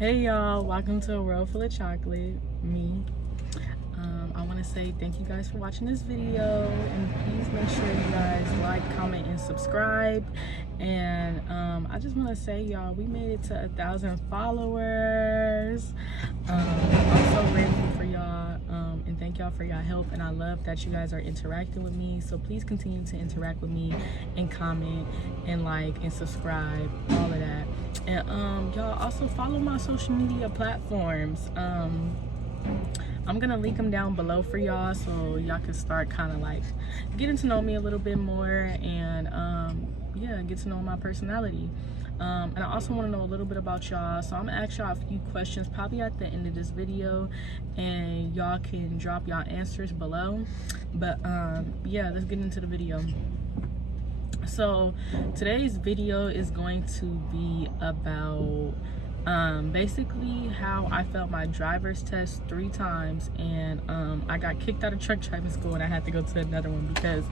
Hey y'all, welcome to a world full of chocolate, me. I want to say thank you guys for watching this video, and please make sure you guys like, comment, and subscribe. And I just want to say, y'all, we made it to 1,000 followers. I'm so grateful for y'all, and thank y'all for y'all help, and I love that you guys are interacting with me. So please continue to interact with me and comment and like and subscribe, all of that. And y'all also follow my social media platforms. I'm gonna link them down below for y'all, so y'all can start kind of like getting to know me a little bit more, and yeah, get to know my personality. And I also want to know a little bit about y'all, so I'm gonna ask y'all a few questions probably at the end of this video, and y'all can drop y'all answers below. But yeah, let's get into the video. So today's video is going to be about basically how I failed my driver's test 3 times, and I got kicked out of truck driving school, and I had to go to another one because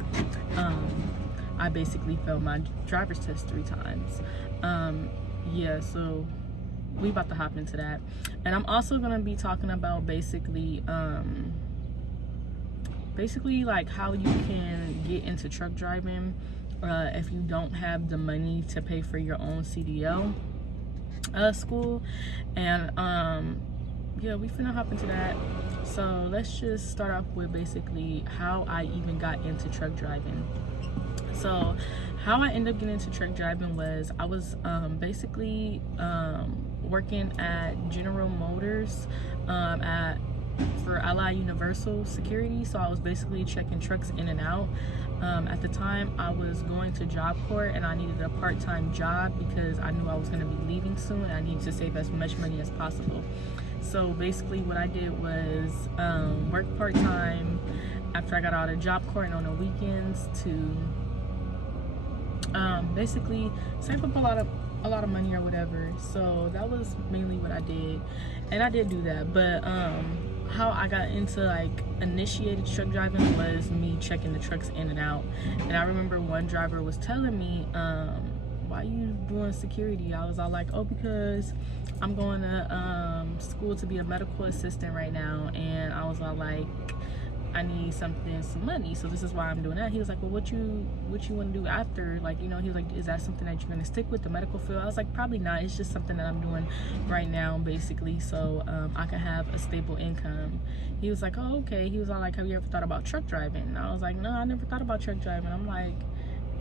I basically failed my driver's test 3 times. Yeah, so we about to hop into that. And I'm also gonna be talking about basically like how you can get into truck driving if you don't have the money to pay for your own CDL school. And yeah, we finna hop into that. So let's just start off with basically how I even got into truck driving. So how I ended up getting into truck driving was I was basically working at General Motors for Ally Universal Security. So I was basically checking trucks in and out. At the time I was going to Job Corps, and I needed a part-time job because I knew I was going to be leaving soon, and I needed to save as much money as possible. So basically what I did was work part-time after I got out of Job Corps and on the weekends to basically save up a lot of money or whatever. So that was mainly what I did, and I did do that. But how I got into like initiated truck driving was me checking the trucks in and out. And I remember one driver was telling me, why you doing security? I was all like, oh, because I'm going to school to be a medical assistant right now. And I was all like, I need some money, so this is why I'm doing that. He was like, well, what you want to do after? Like, you know, he was like, is that something that you're going to stick with, the medical field? I was like, probably not. It's just something that I'm doing right now, basically, so I can have a stable income. He was like, oh, okay. He was all like, have you ever thought about truck driving? And I was like, no, I never thought about truck driving. I'm like,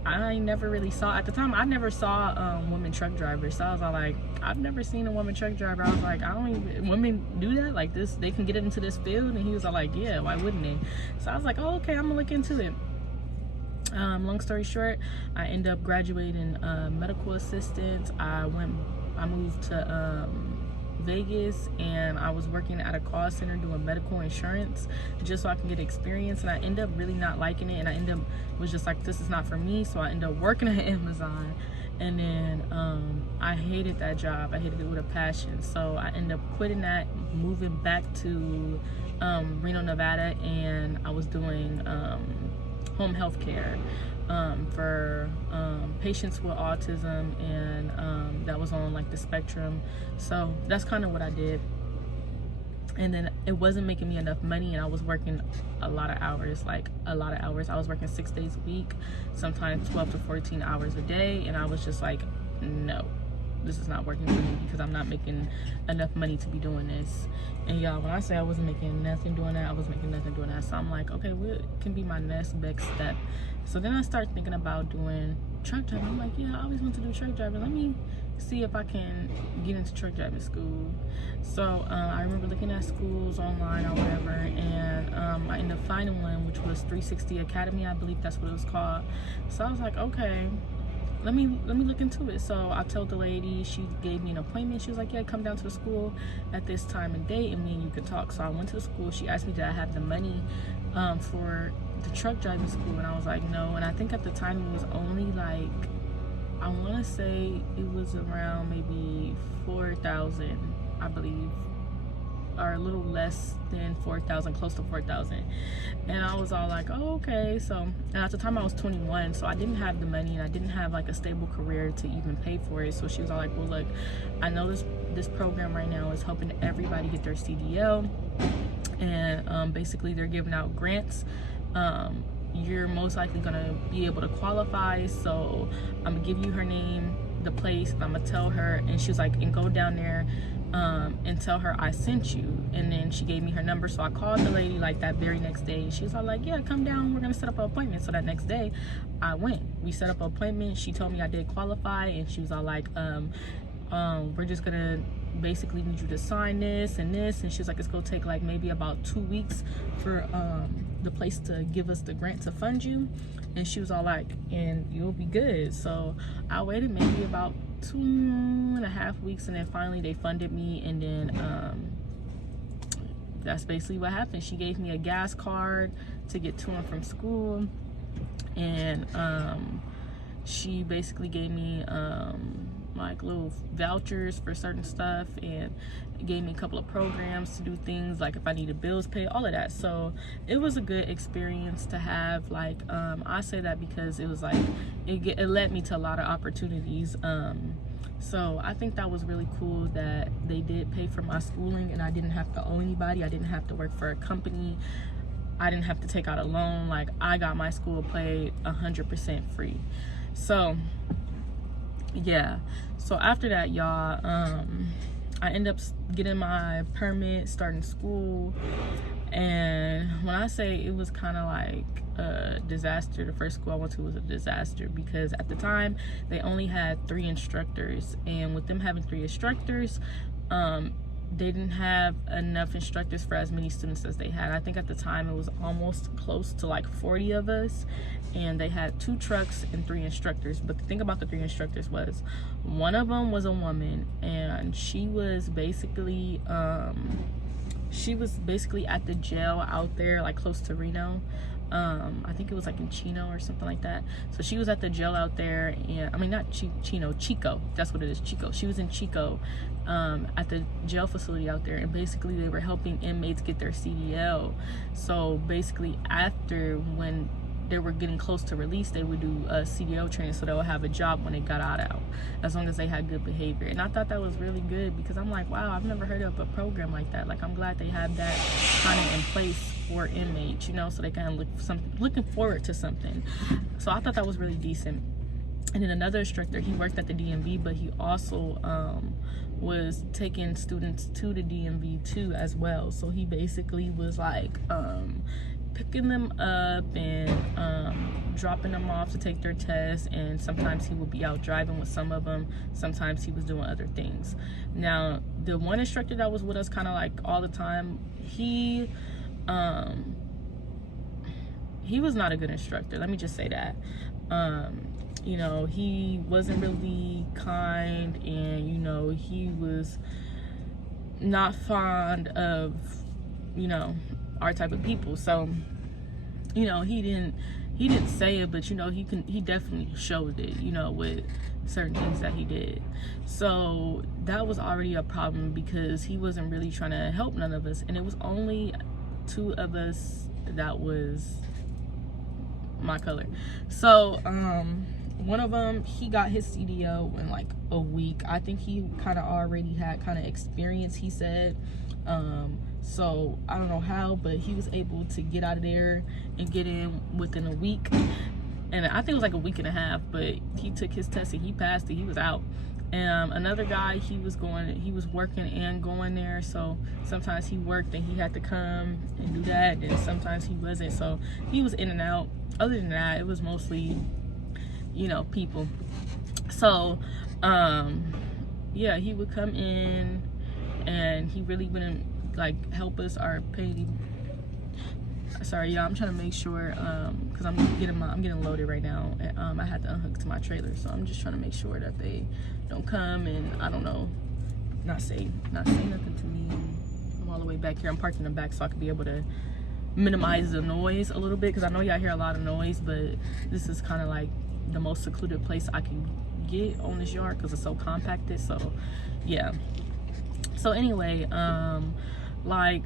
I never really saw, at the time I never saw women truck drivers. So I was all like, I've never seen a woman truck driver. I was like, I don't even, women do that like this, they can get into this field? And he was all like, yeah, why wouldn't they? So I was like, oh, okay, I'm gonna look into it. Long story short, I ended up graduating medical assistant. I moved to Vegas, and I was working at a call center doing medical insurance just so I can get experience, and I ended up really not liking it, and I ended up was just like, this is not for me. So I ended up working at Amazon, and then I hated that job. I hated it with a passion. So I ended up quitting that, moving back to Reno, Nevada, and I was doing home health care for patients with autism, and that was on like the spectrum. So that's kind of what I did. And then it wasn't making me enough money, and I was working a lot of hours, I was working 6 days a week, sometimes 12 to 14 hours a day, and I was just like, no, this is not working for me because I'm not making enough money to be doing this. And y'all, when I say I wasn't making nothing doing that, I was making nothing doing that. So I'm like, okay, what can be my next big step? So then I started thinking about doing truck driving. I'm like, yeah, I always want to do truck driving. Let me see if I can get into truck driving school. So I remember looking at schools online or whatever, and I ended up finding one, which was 360 Academy, I believe that's what it was called. So I was like, okay, let me look into it. So I told the lady, she gave me an appointment. She was like, yeah, come down to the school at this time and date, and me and you could talk. So I went to the school. She asked me, did I have the money for the truck driving school, and I was like, no. And I think at the time it was only like, I want to say it was around maybe 4,000, I believe, or a little less than 4,000, close to 4,000. And I was all like, oh, okay. So, and at the time I was 21, so I didn't have the money and I didn't have like a stable career to even pay for it. So she was all like, well, look, I know this program right now is helping everybody get their CDL, and basically they're giving out grants. You're most likely gonna be able to qualify, so I'm gonna give you her name, the place, and I'm gonna tell her. And she was like, and go down there and tell her I sent you. And then she gave me her number, so I called the lady like that very next day. She was all like, yeah, come down, we're gonna set up an appointment. So that next day I went, we set up an appointment. She told me I did qualify, and she was all like, we're just gonna basically need you to sign this and this. And she was like, it's gonna take like maybe about 2 weeks for the place to give us the grant to fund you. And she was all like, and you'll be good. So I waited maybe about 2.5 weeks, and then finally they funded me. And then that's basically what happened. She gave me a gas card to get to and from school, and she basically gave me like little vouchers for certain stuff, and gave me a couple of programs to do things like if I needed bills paid, all of that. So it was a good experience to have. Like I say that because it was like it led me to a lot of opportunities. So I think that was really cool that they did pay for my schooling, and I didn't have to owe anybody. I didn't have to work for a company. I didn't have to take out a loan. Like, I got my school paid 100% free. So yeah, so after that, y'all, I ended up getting my permit, starting school. And when I say it was kind of like a disaster, the first school I went to was a disaster, because at the time they only had 3 instructors, and with them having 3 instructors, they didn't have enough instructors for as many students as they had. I think at the time it was almost close to like 40 of us, and they had 2 trucks and 3 instructors. But the thing about the 3 instructors was, one of them was a woman, and she was basically at the jail out there, like close to Reno. I think it was like in Chino or something like that. So she was at the jail out there, and I mean, not Chino, Chico, that's what it is, Chico. She was in Chico at the jail facility out there, and basically they were helping inmates get their CDL. So basically, after, when they were getting close to release, they would do a CDL training, so they would have a job when they got out, as long as they had good behavior. And I thought that was really good, because I'm like, wow, I've never heard of a program like that. Like, I'm glad they have that kind of in place for inmates, you know, so they kind of looking forward to something. So I thought that was really decent. And then another instructor, he worked at the DMV, but he also was taking students to the DMV too as well. So he basically was like picking them up and dropping them off to take their tests, and sometimes he would be out driving with some of them, sometimes he was doing other things. Now, the one instructor that was with us kind of like all the time, he was not a good instructor, let me just say that. You know, he wasn't really kind, and you know, he was not fond of, you know, our type of people. So, you know, he didn't say it, but you know, he definitely showed it, you know, with certain things that he did. So that was already a problem, because he wasn't really trying to help none of us, and it was only 2 of us that was my color. So one of them, he got his CDL in like a week. I think he kind of already had kind of experience, he said. So I don't know how, but he was able to get out of there and get in within a week. And I think it was like a week and a half, but he took his test and he passed it, he was out. Another guy, he was working and going there, so sometimes he worked and he had to come and do that, and sometimes he wasn't, so he was in and out. Other than that, it was mostly, you know, people. So yeah, he would come in and he really wouldn't like help us or pay. Sorry y'all, I'm trying to make sure, because I'm getting loaded right now, and I had to unhook to my trailer, so I'm just trying to make sure that they don't come and, I don't know, not say nothing to me. I'm all the way back here. I'm parked in the back so I could be able to minimize the noise a little bit, because I know y'all hear a lot of noise, but this is kind of like the most secluded place I can get on this yard because it's so compacted. So yeah, so anyway, like,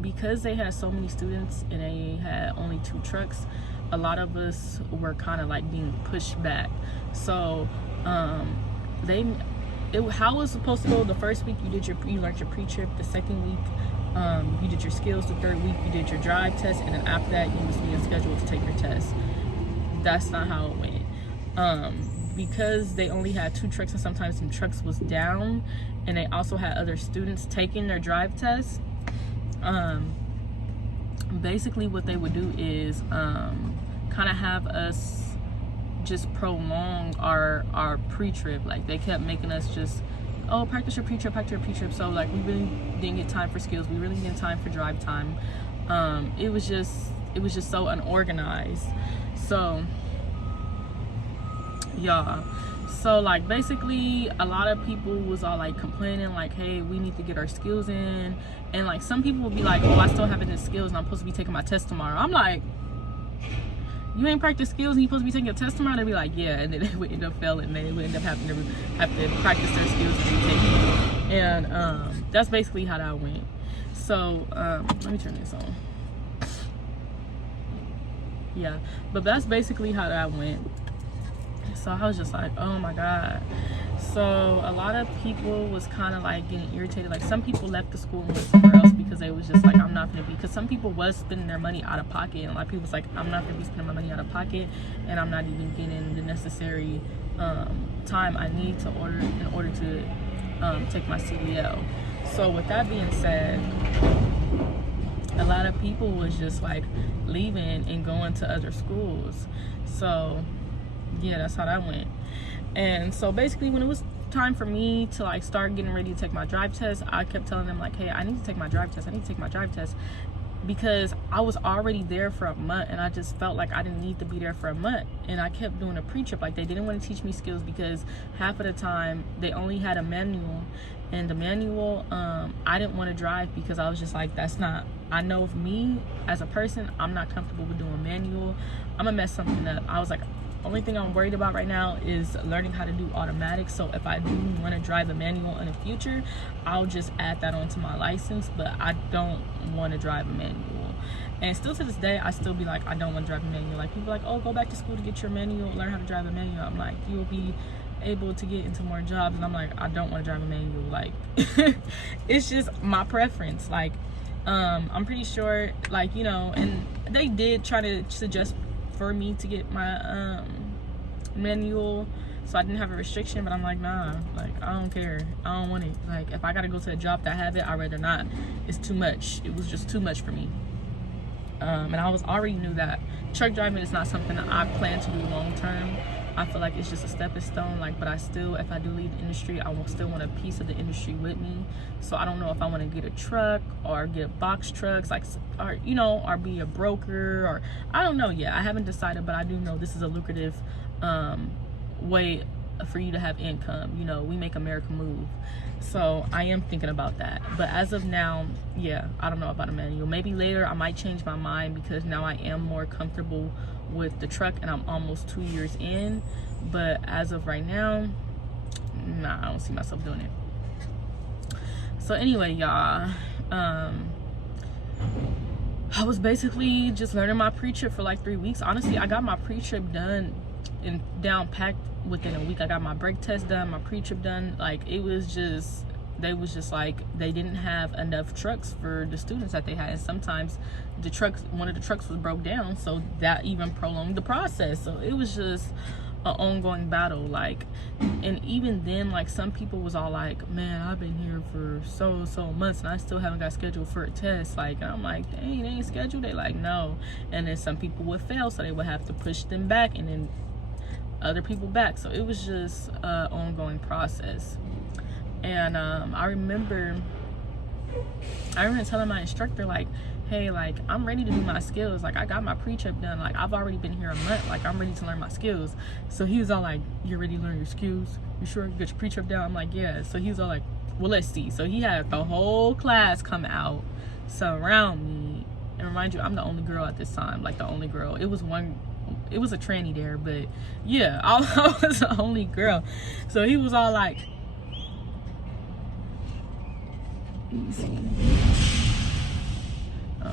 because they had so many students and they had only 2 trucks, a lot of us were kind of like being pushed back. So how it was supposed to go: the first week you learned your pre-trip, the second week you did your skills, the third week you did your drive test, and then after that you was being scheduled to take your test. That's not how it went. Because they only had 2 trucks and sometimes some trucks was down, and they also had other students taking their drive test, basically what they would do is kind of have us just prolong our pre-trip. Like, they kept making us just, oh, practice your pre-trip. So like, we really didn't get time for skills, we really didn't get time for drive time. It was just so unorganized. So yeah, so like, basically a lot of people was all like complaining like, hey, we need to get our skills in. And like, some people will be like, oh, I still haven't done skills and I'm supposed to be taking my test tomorrow. I'm like, you ain't practice skills and you're supposed to be taking a test tomorrow? They'd be like, yeah. And then they would end up failing, and they would end up having to practice their skills and retake it. And that's basically how that went. So let me turn this on. Yeah, but that's basically how that went. So I was just like, oh my god. So a lot of people was kind of like getting irritated. Like, some people left the school and went somewhere else because they was just like, I'm not gonna be, because some people was spending their money out of pocket, and a lot of people was like, I'm not gonna be spending my money out of pocket, and I'm not even getting the necessary time I need in order to take my CDL. So with that being said, a lot of people was just like leaving and going to other schools. So yeah, that's how that went. And so basically, when it was time for me to like start getting ready to take my drive test, I kept telling them like, hey, I need to take my drive test, because I was already there for a month, and I just felt like I didn't need to be there for a month. And I kept doing a pre-trip. Like, they didn't want to teach me skills because half of the time they only had a manual, and the manual I didn't want to drive because I was just like, that's not, I know of me as a person, I'm not comfortable with doing manual. I'm gonna mess something up. I was like, only thing I'm worried about right now is learning how to do automatic. So if I do want to drive a manual in the future, I'll just add that onto my license, but I don't want to drive a manual. And still to this day, I still be like, I don't want to drive a manual. Like, people are like, oh, go back to school to get your manual, learn how to drive a manual. I'm like, you'll be able to get into more jobs. And I'm like, I don't want to drive a manual. Like, it's just my preference. Like, I'm pretty sure, like, you know, and they did try to suggest for me to get my manual, so I didn't have a restriction, but I'm like, nah, like, I don't care, I don't want it. Like, if I gotta go to a job that have it, I'd rather not. It's too much. It was just too much for me. And I already knew that truck driving is not something that I plan to do long term. I feel like it's just a stepping stone. Like, but I still, if I do leave the industry, I will still want a piece of the industry with me. So I don't know if I want to get a truck or get box trucks, like, or, you know, or be a broker, or I don't know yet. I haven't decided, but I do know this is a lucrative way for you to have income. You know, we make America move. So I am thinking about that. But as of now, yeah, I don't know about a manual. Maybe later I might change my mind, because now I am more comfortable with the truck and I'm almost 2 years in. But as of right now, nah, I don't see myself doing it. So anyway, y'all, I was basically just learning my pre-trip for like 3 weeks. Honestly, I got my pre-trip done and down packed within a week. I got my brake test done, my pre-trip done. Like, it was just, they was just like, they didn't have enough trucks for the students that they had, and sometimes the trucks, one of the trucks was broke down, so that even prolonged the process. So it was just an ongoing battle. Like, and even then, like, some people was all like, man, I've been here for so months and I still haven't got scheduled for a test. Like, and I'm like, dang, they ain't scheduled. They like, no. And then some people would fail, so they would have to push them back, and then other people back. So it was just an ongoing process. And I remember telling my instructor, like, hey, like, I'm ready to do my skills. Like, I got my pre-trip done. Like, I've already been here a month. Like, I'm ready to learn my skills. So he was all like, you're ready to learn your skills? You sure you got your pre-trip down? I'm like, yeah. So he was all like, well, let's see. So he had the whole class come out, surround me. And remind you, I'm the only girl at this time. Like, the only girl. It was a tranny there, but yeah, I was the only girl. So he was all like, let me see.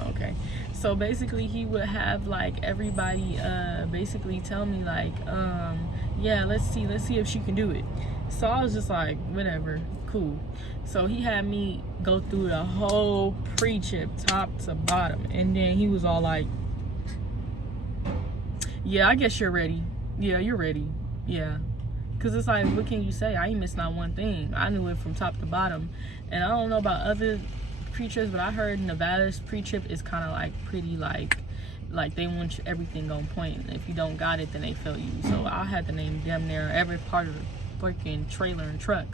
Okay. So basically he would have like everybody basically tell me like, yeah, let's see if she can do it. So I was just like, whatever, cool. So he had me go through the whole pre-trip top to bottom, and then he was all like, yeah, I guess you're ready. Yeah, you're ready. Yeah. Because it's like, what can you say? I ain't missed not one thing. I knew it from top to bottom. And I don't know about other pre-trips, but I heard Nevada's pre-trip is kind of like pretty like they want everything on point. And if you don't got it, then they fail you. So I had to name damn near every part of the freaking trailer and truck.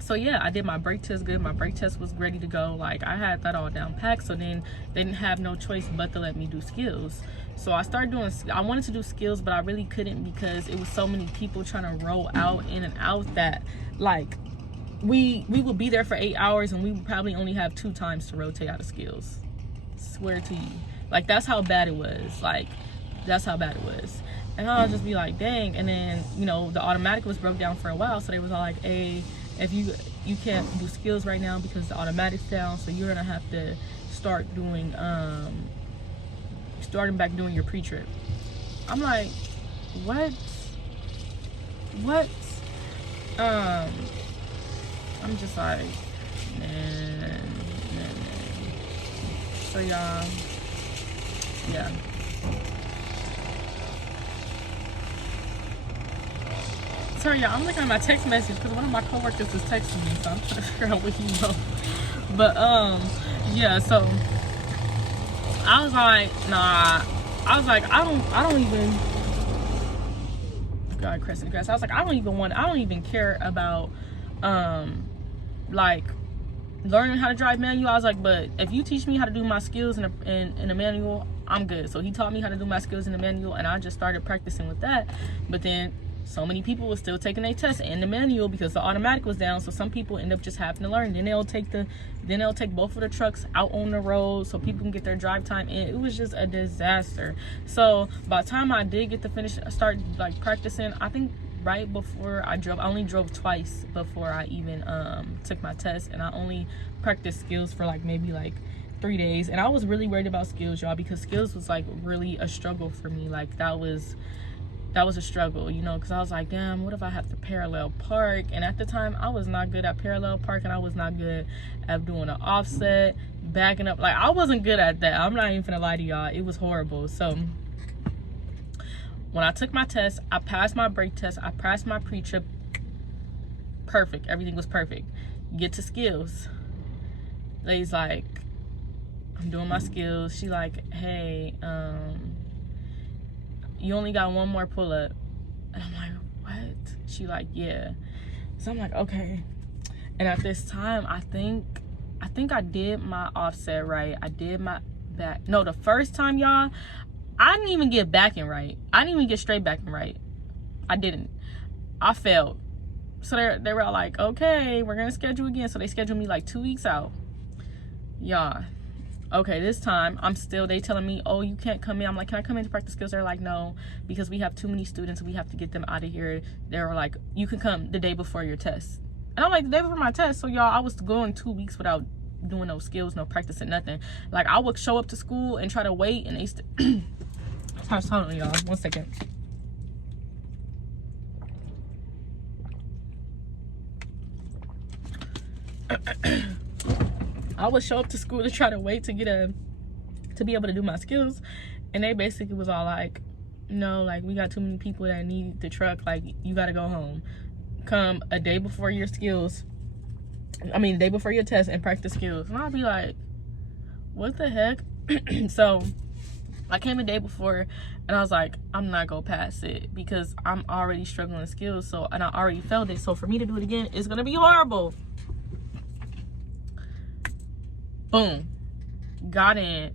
So yeah, I did my brake test good. My brake test was ready to go. Like, I had that all down packed. So then they didn't have no choice but to let me do skills. So I started doing, I wanted to do skills, but I really couldn't because it was so many people trying to roll out in and out that like we would be there for 8 hours and we would probably only have 2 times to rotate out of skills. Swear to you. Like, that's how bad it was. Like, that's how bad it was. And I'll just be like, dang. And then, you know, the automatic was broke down for a while, so they was all like, hey, if you can't do skills right now because the automatic's down, so you're gonna have to start doing starting back doing your pre-trip. I'm like, what? I'm just like, man. So y'all, yeah. Sorry y'all, I'm looking at my text message because one of my coworkers is texting me, so I'm trying to figure out what he wrote. But yeah, so I was like, nah. I was like, I don't even, God, crescent grass. I was like, I don't even care about like learning how to drive manual. I was like, but if you teach me how to do my skills in a manual, I'm good. So he taught me how to do my skills in the manual, and I just started practicing with that. But then so many people were still taking their tests in the manual because the automatic was down. So some people end up just having to learn. Then they'll take both of the trucks out on the road so people can get their drive time in. It was just a disaster. So by the time I did get to start like practicing, I think right before I only drove twice before I even took my test, and I only practiced skills for like maybe like 3 days. And I was really worried about skills, y'all, because skills was like really a struggle for me. Like, that was a struggle, you know, because I was like, damn, what if I have to parallel park? And at the time, I was not good at parallel park, and I was not good at doing an offset, backing up. Like, I wasn't good at that. I'm not even gonna lie to y'all. It was horrible. So when I took my test, I passed my brake test, I passed my pre-trip, perfect. Everything was perfect. Get to skills. Lady's like, I'm doing my skills. She like, hey, you only got one more pull-up. And I'm like, what? She like, yeah. So I'm like, okay. And at this time, I think I did my offset right. I did my back. No, the first time, y'all, I didn't even get backing right. I didn't even get straight backing right. I didn't. I failed. So they were all like, okay, we're gonna schedule again. So they scheduled me like 2 weeks out. Y'all. Okay, this time they telling me, oh, you can't come in. I'm like, can I come in to practice skills? They're like, no, because we have too many students and we have to get them out of here. They were like, you can come the day before your test. And I'm like, the day before my test. So y'all, I was going 2 weeks without doing no skills, no practicing, nothing. Like, I would show up to school and try to wait, and they hold on, y'all, 1 second. I would show up to school to try to wait to be able to do my skills, and they basically was all like, no, like, we got too many people that need the truck, like, you gotta go home. Come a day before your skills, the day before your test, and practice skills. And I'd be like, what the heck? So I came a day before, and I was like, I'm not gonna pass it because I'm already struggling with skills, and I already failed it. So for me to do it again, it's gonna be horrible. Boom. Got in.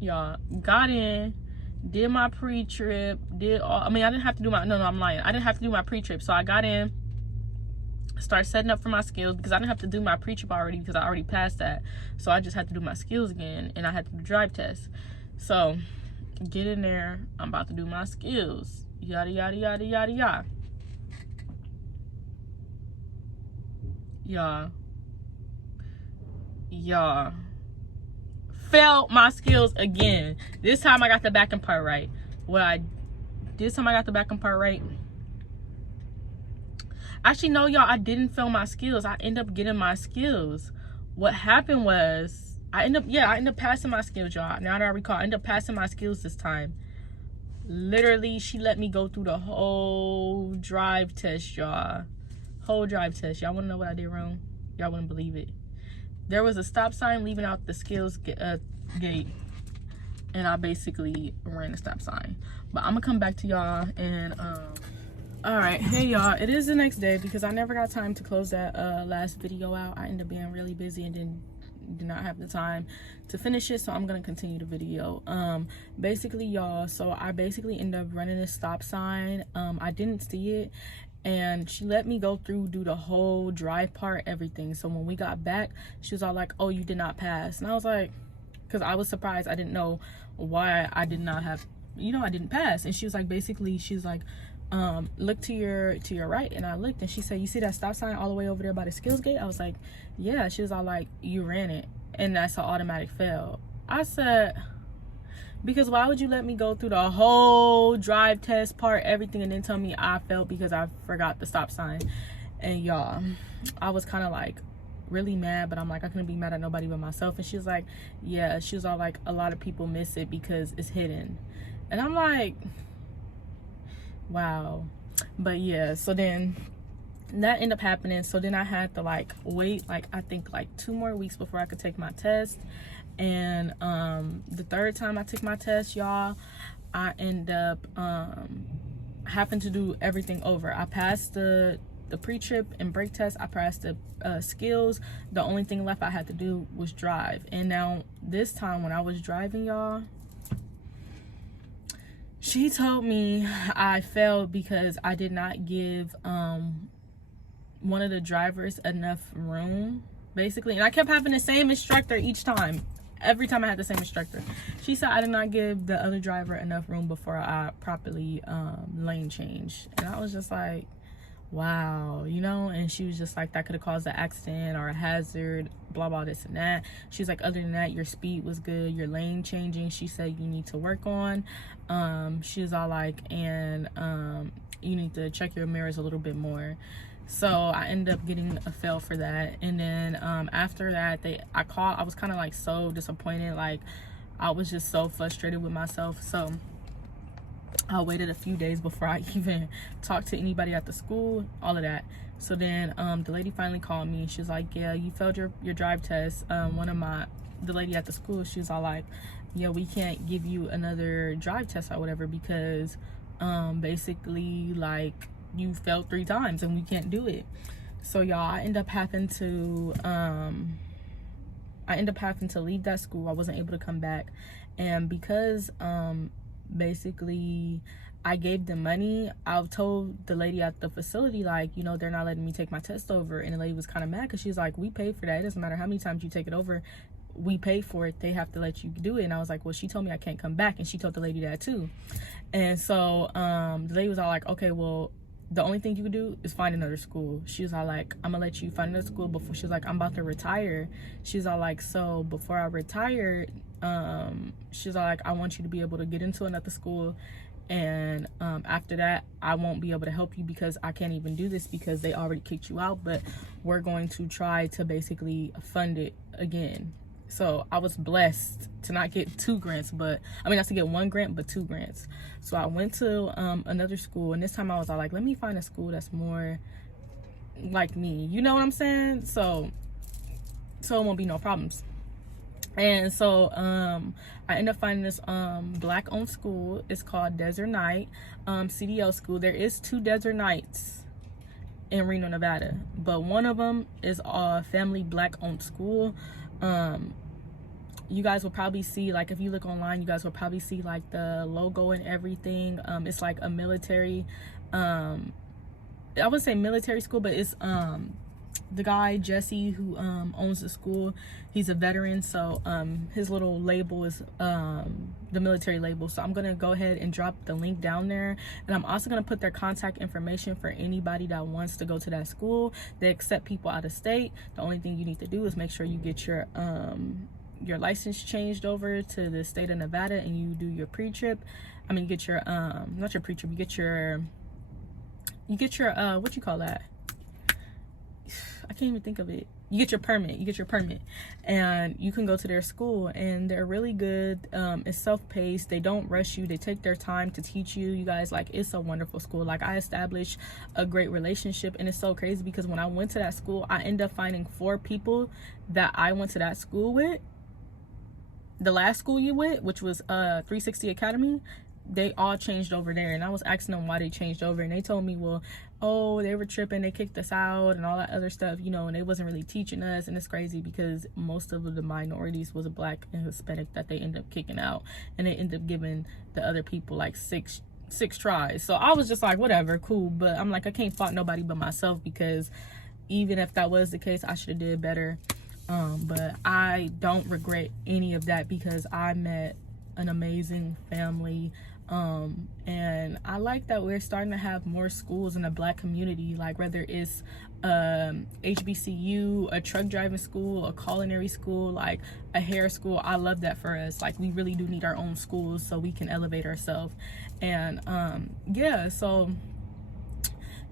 Y'all. Got in. Did my pre-trip. I didn't have to do my... No, I'm lying. I didn't have to do my pre-trip. So I got in. Started setting up for my skills because I didn't have to do my pre-trip already because I already passed that. So I just had to do my skills again. And I had to do the drive test. So, get in there. I'm about to do my skills. Yada, yada, yada, yada, yada. Y'all. failed my skills again. This time I got the backing part right. This time I got the backing part right. Actually, no, y'all, I didn't fail my skills. I ended up getting my skills. What happened was, I ended up passing my skills, y'all. Now that I recall, I ended up passing my skills this time. Literally, she let me go through the whole drive test, y'all. Whole drive test. Y'all want to know what I did wrong? Y'all wouldn't believe it. There was a stop sign leaving out the skills gate, and I basically ran the stop sign. But I'm gonna come back to y'all and all right, hey y'all, it is the next day because I never got time to close that last video out. I ended up being really busy and did not have the time to finish it, so I'm gonna continue the video. Basically, y'all, so I basically ended up running a stop sign. I didn't see it, and she let me go through, do the whole drive part, everything. So when we got back, she was all like, oh, you did not pass. And I was like, because I was surprised. I didn't know why I did not have, I didn't pass. And she was like, basically, she's like, look to your right. And I looked, and she said, you see that stop sign all the way over there by the skills gate? I was like, yeah. She was all like, you ran it, and that's an automatic fail. I said, because why would you let me go through the whole drive test part, everything, and then tell me I failed because I forgot the stop sign? And y'all, I was kind of like really mad, but I'm like, I couldn't be mad at nobody but myself. And she was like, yeah. She was all like, a lot of people miss it because it's hidden. And I'm like, wow. But yeah, so then that ended up happening. So then I had to like wait, like I think like 2 more weeks before I could take my test. And the third time I took my test, y'all, I end up having to do everything over. I passed the pre-trip and brake test. I passed the skills. The only thing left I had to do was drive. And now this time when I was driving, y'all, she told me I failed because I did not give one of the drivers enough room, basically. And I kept having the same instructor each time. Every time I had the same instructor. She said I did not give the other driver enough room before I properly lane changed. And I was just like, wow, and she was just like, that could have caused an accident or a hazard, blah blah, this and that. She's like, other than that, your speed was good, your lane changing, she said you need to work on. She was all like, and you need to check your mirrors a little bit more. So I ended up getting a fail for that. And then after that, I was kind of like so disappointed, like I was just so frustrated with myself. So I waited a few days before I even talked to anybody at the school, all of that. So then the lady finally called me. She's like, yeah, you failed your drive test. The lady at the school, she was all like, yeah, we can't give you another drive test or whatever because basically like you failed 3 times and we can't do it. So y'all, I end up having to leave that school. I wasn't able to come back. And because basically I gave them money, I told the lady at the facility, like, they're not letting me take my test over. And the lady was kind of mad because she's like, we paid for that. It doesn't matter how many times you take it over, we pay for it, they have to let you do it. And I was like, well, she told me I can't come back, and she told the lady that too. And so the lady was all like, okay, well, the only thing you can do is find another school. She was all like, I'm gonna let you find another school before. She was like, I'm about to retire. She's all like, so before I retire, she's all like, I want you to be able to get into another school, and after that I won't be able to help you because I can't even do this because they already kicked you out, but we're going to try to basically fund it again. So I was blessed to not get 2 grants, but not to get 1 grant, but 2 grants. So I went to another school, and this time I was all like, let me find a school that's more like me, you know what I'm saying? So it won't be no problems. And so I ended up finding this black owned school. It's called Desert Night CDL school. There is 2 Desert Nights in Reno, Nevada, but one of them is a family black owned school. You guys will probably see, like, if you look online, you guys will probably see like the logo and everything. It's like a military, I wouldn't say military school, but it's the guy Jesse who owns the school, he's a veteran, so his little label is the military label. So I'm gonna go ahead and drop the link down there, and I'm also gonna put their contact information for anybody that wants to go to that school. They accept people out of state. The only thing you need to do is make sure you get your your license changed over to the state of Nevada and you do your pre-trip, I mean, you get your not your pre-trip, you get your what you call that, I can't even think of it. You get your permit, and you can go to their school, and they're really good. It's self-paced. They don't rush you. They take their time to teach you. You guys, like, it's a wonderful school. Like, I established a great relationship, and it's so crazy because when I went to that school, I ended up finding 4 people that I went to that school with. The last school you went, which was 360 Academy, they all changed over there, and I was asking them why they changed over, and they told me, well, oh, they were tripping, they kicked us out and all that other stuff, you know, and they wasn't really teaching us. And it's crazy because most of the minorities was a Black and Hispanic that they ended up kicking out, and they ended up giving the other people like six tries. So I was just like, whatever, cool. But I'm like, I can't fault nobody but myself, because even if that was the case, I should have did better. But I don't regret any of that because I met an amazing family. And I like that we're starting to have more schools in the Black community, like whether it's HBCU, a truck driving school, a culinary school, like a hair school. I love that for us. Like, we really do need our own schools so we can elevate ourselves. And yeah, so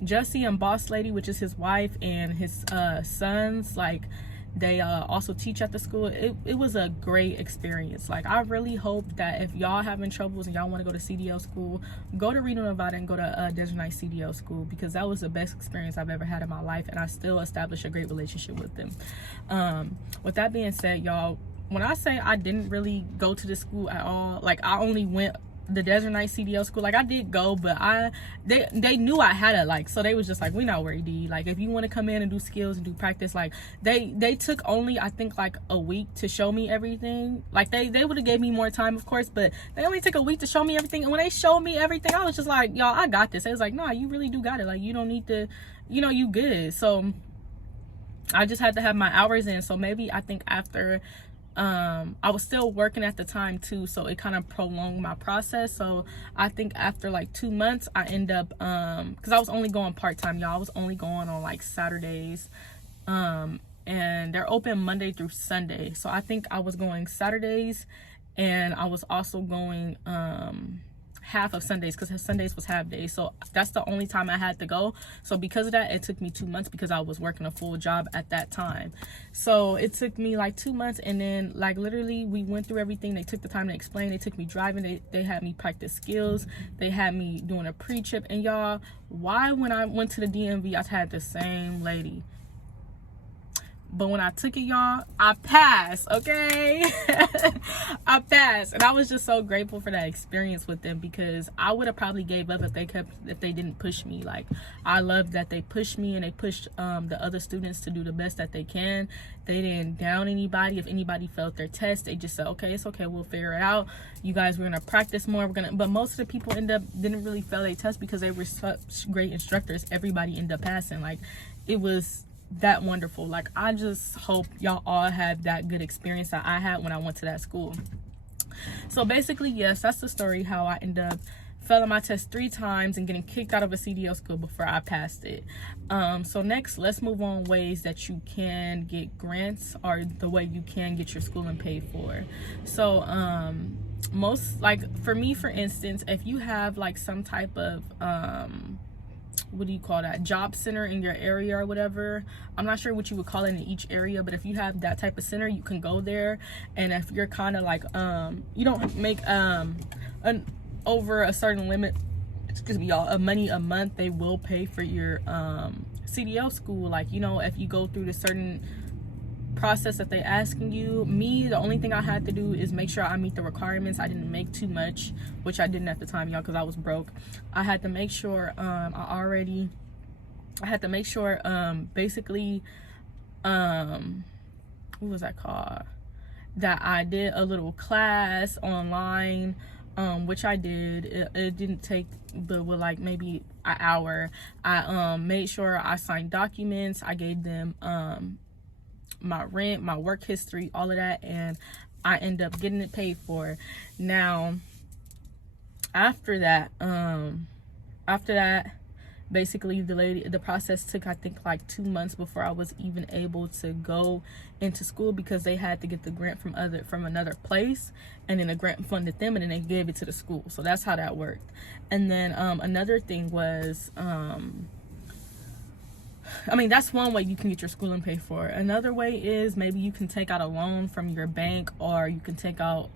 Jesse and Boss Lady, which is his wife, and his sons, like, they also teach at the school. It was a great experience. Like, I really hope that if y'all having troubles and y'all want to go to CDL school, go to Reno, Nevada, and go to Desert CDL school, because that was the best experience I've ever had in my life, and I still established a great relationship with them. With that being said, y'all, when I say I didn't really go to this school at all, like, I only went the Desert Night CDL school. Like, I did go, but they knew I had it, like, so they was just like, we not worried, D. Like, if you want to come in and do skills and do practice, like, they took only, I think, like a week to show me everything. Like, they would have gave me more time, of course, but they only took a week to show me everything. And when they showed me everything, I was just like, y'all, I got this. They was like, nah, you really do got it. Like, you don't need to, you know, you good. So I just had to have my hours in. So maybe, I think after I was still working at the time too, so it kind of prolonged my process. So I think after like 2 months, I end up because I was only going part-time, y'all. I was only going on like Saturdays, and they're open Monday through Sunday. So I think I was going Saturdays, and I was also going half of Sundays, because Sundays was half days. So that's the only time I had to go. So because of that, it took me 2 months, because I was working a full job at that time. So it took me like 2 months, and then, like, literally we went through everything. They took the time to explain. They took me driving. They had me practice skills. They had me doing a pre-trip. And y'all, why, when I went to the DMV, I had the same lady, but when I took it, y'all, I passed, okay? I passed. And I was just so grateful for that experience with them, because I would have probably gave up if they didn't push me. Like, I love that they pushed me, and they pushed the other students to do the best that they can. They didn't down anybody. If anybody failed their test, they just said, okay, it's okay, we'll figure it out. You guys, we're gonna practice more. But most of the people didn't really fail their test, because they were such great instructors. Everybody ended up passing. Like, it was that wonderful. Like, I just hope y'all all had that good experience that I had when I went to that school. So basically, yes, that's the story, how I ended up failing my test 3 times and getting kicked out of a CDL school before I passed it. So next, let's move on ways that you can get grants, or the way you can get your schooling paid for. So most, like, for me, for instance, if you have like some type of what do you call that, job center in your area or whatever, I'm not sure what you would call it in each area, but if you have that type of center, you can go there. And if you're kind of like you don't make over a certain limit, excuse me, y'all, of money a month, they will pay for your CDL school. Like, you know, if you go through the certain process that they asking you. Me, the only thing I had to do is make sure I meet the requirements. I didn't make too much, which I didn't at the time, y'all, because I was broke. I had to make sure basically what was that called, that I did a little class online, which I did. It didn't take but with like maybe an hour. I made sure I signed documents. I gave them my rent, my work history, all of that, and I end up getting it paid for. Now after that basically the process took, I think, like 2 months before I was even able to go into school, because they had to get the grant from another place, and then the grant funded them, and then they gave it to the school. So that's how that worked. And then another thing was, I mean, that's one way you can get your schooling paid for. Another way is maybe you can take out a loan from your bank, or you can take out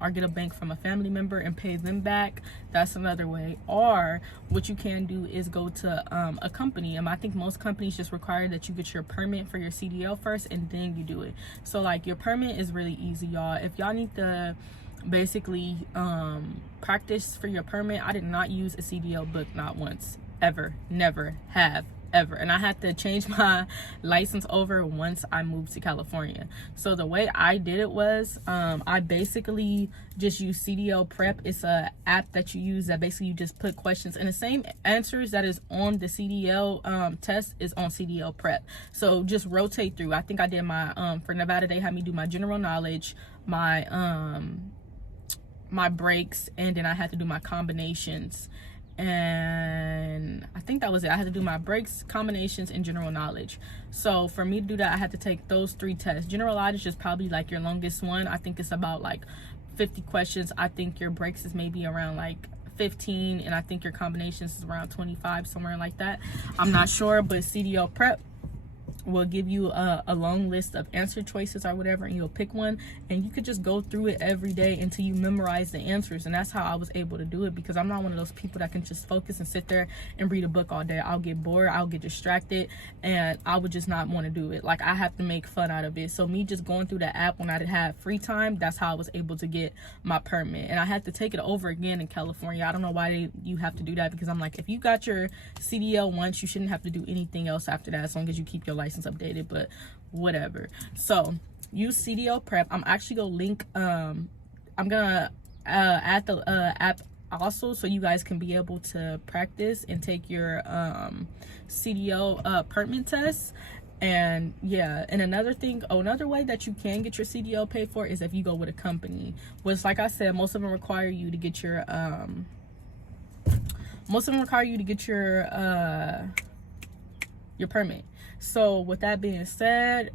or get a bank from a family member and pay them back. That's another way. Or what you can do is go to a company. I think most companies just require that you get your permit for your CDL first, and then you do it. So like, your permit is really easy, y'all. If y'all need to basically practice for your permit, I did not use a CDL book, not once, ever, never have ever. And I had to change my license over once I moved to California. So the way I did it was, I basically just use CDL Prep. It's a app that you use that basically you just put questions, and the same answers that is on the CDL test is on CDL Prep. So just rotate through. I think I did my for Nevada, they had me do my general knowledge, my my breaks, and then I had to do my combinations, and I think that was it. I had to do my breaks, combinations, and general knowledge. So for me to do that, I had to take those 3 tests. General knowledge is probably like your longest one. I think it's about like 50 questions. I think your breaks is maybe around like 15, and I think your combinations is around 25, somewhere like that. I'm not sure, but CDL Prep will give you a long list of answer choices or whatever, and you'll pick one, and you could just go through it every day until you memorize the answers. And that's how I was able to do it, because I'm not one of those people that can just focus and sit there and read a book all day. I'll get bored, I'll get distracted, and I would just not want to do it. Like, I have to make fun out of it. So me just going through the app when I had free time, that's how I was able to get my permit. And I had to take it over again in California. I don't know why you have to do that, because I'm like, if you got your CDL once, you shouldn't have to do anything else after that, as long as you keep your license updated. But whatever. So use CDL Prep. I'm actually gonna link I'm gonna add the app also, so you guys can be able to practice and take your CDL permit test. And yeah, and another way that you can get your CDL paid for is if you go with a company, which, like I said, most of them require you to get your your permit. So with that being said,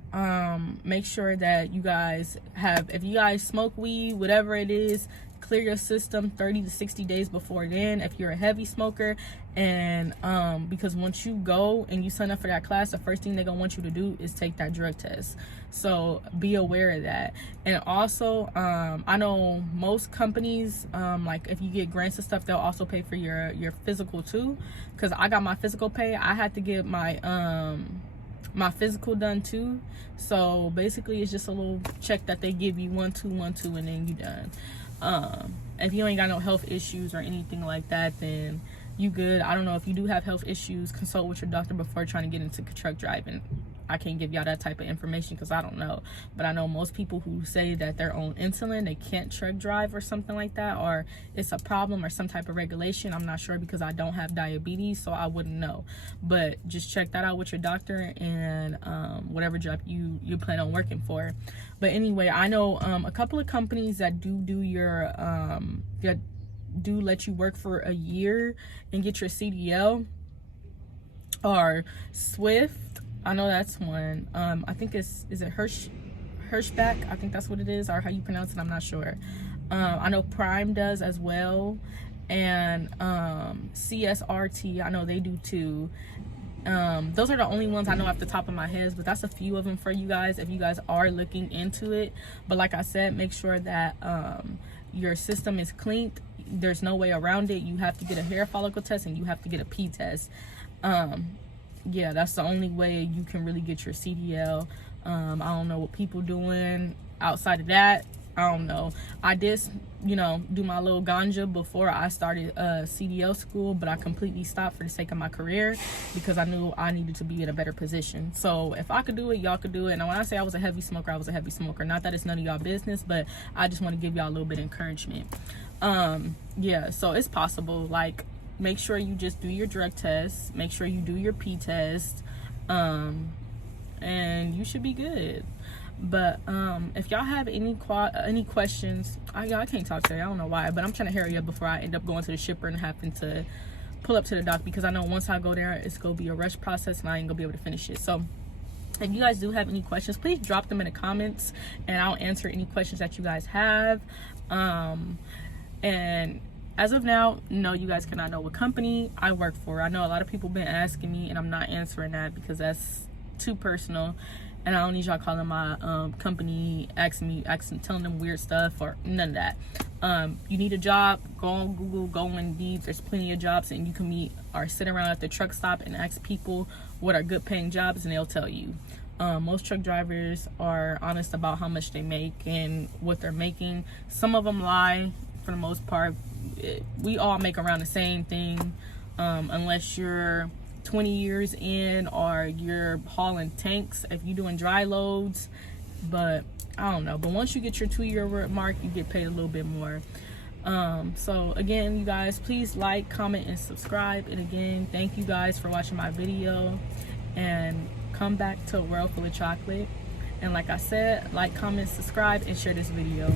make sure that you guys if you guys smoke weed, whatever it is, clear your system 30 to 60 days before then if you're a heavy smoker. And because once you go and you sign up for that class, the first thing they're gonna want you to do is take that drug test. So be aware of that. And also I know most companies, like if you get grants and stuff, they'll also pay for your physical too, because I got my physical pay. I had to get my my physical done too. So basically it's just a little check that they give you, 1 2 1 2, and then you done. If you ain't got no health issues or anything like that, then you good. I don't know, if you do have health issues, consult with your doctor before trying to get into truck driving. I can't give y'all that type of information because I don't know, but I know most people who say that they're on insulin, they can't truck drive or something like that, or it's a problem or some type of regulation. I'm not sure, because I don't have diabetes, so I wouldn't know. But just check that out with your doctor, and whatever job you plan on working for. But anyway, I know a couple of companies that do your that do let you work for a year and get your CDL are Swift. I know that's one. I think is it Hirschback? I think that's what it is, or how you pronounce it, I'm not sure. I know Prime does as well, and CSRT, I know they do too. Those are the only ones I know off the top of my head, but that's a few of them for you guys if you guys are looking into it. But like I said, make sure that your system is cleaned. There's no way around it. You have to get a hair follicle test, and you have to get a pee test. Yeah, that's the only way you can really get your CDL. I don't know what people doing outside of that. I don't know. I did, do my little ganja before I started CDL school, but I completely stopped for the sake of my career, because I knew I needed to be in a better position. So if I could do it, y'all could do it. And when I say I was a heavy smoker, I was a heavy smoker. Not that it's none of y'all business, but I just want to give y'all a little bit of encouragement. Yeah, so it's possible. Like, make sure you just do your drug test, make sure you do your pee test, and you should be good. But if y'all have any questions, y'all, I can't talk today, I don't know why, but I'm trying to hurry up before I end up going to the shipper and having to pull up to the dock, because I know once I go there, it's gonna be a rush process and I ain't gonna be able to finish it. So if you guys do have any questions, please drop them in the comments and I'll answer any questions that you guys have. And as of now, no, you guys cannot know what company I work for. I know a lot of people been asking me, and I'm not answering that because that's too personal, and I don't need y'all calling my company asking, telling them weird stuff or none of that. You need a job, go on Google, go on Indeed. There's plenty of jobs, and you can meet or sit around at the truck stop and ask people what are good paying jobs, and they'll tell you. Most truck drivers are honest about how much they make and what they're making. Some of them lie. For the most part, we all make around the same thing, unless you're 20 years in or you're hauling tanks, if you're doing dry loads. But I don't know, but once you get your 2-year mark, you get paid a little bit more. So again, you guys, please like, comment, and subscribe. And again, thank you guys for watching my video, and come back to a world full of chocolate. And like I said, like, comment, subscribe, and share this video.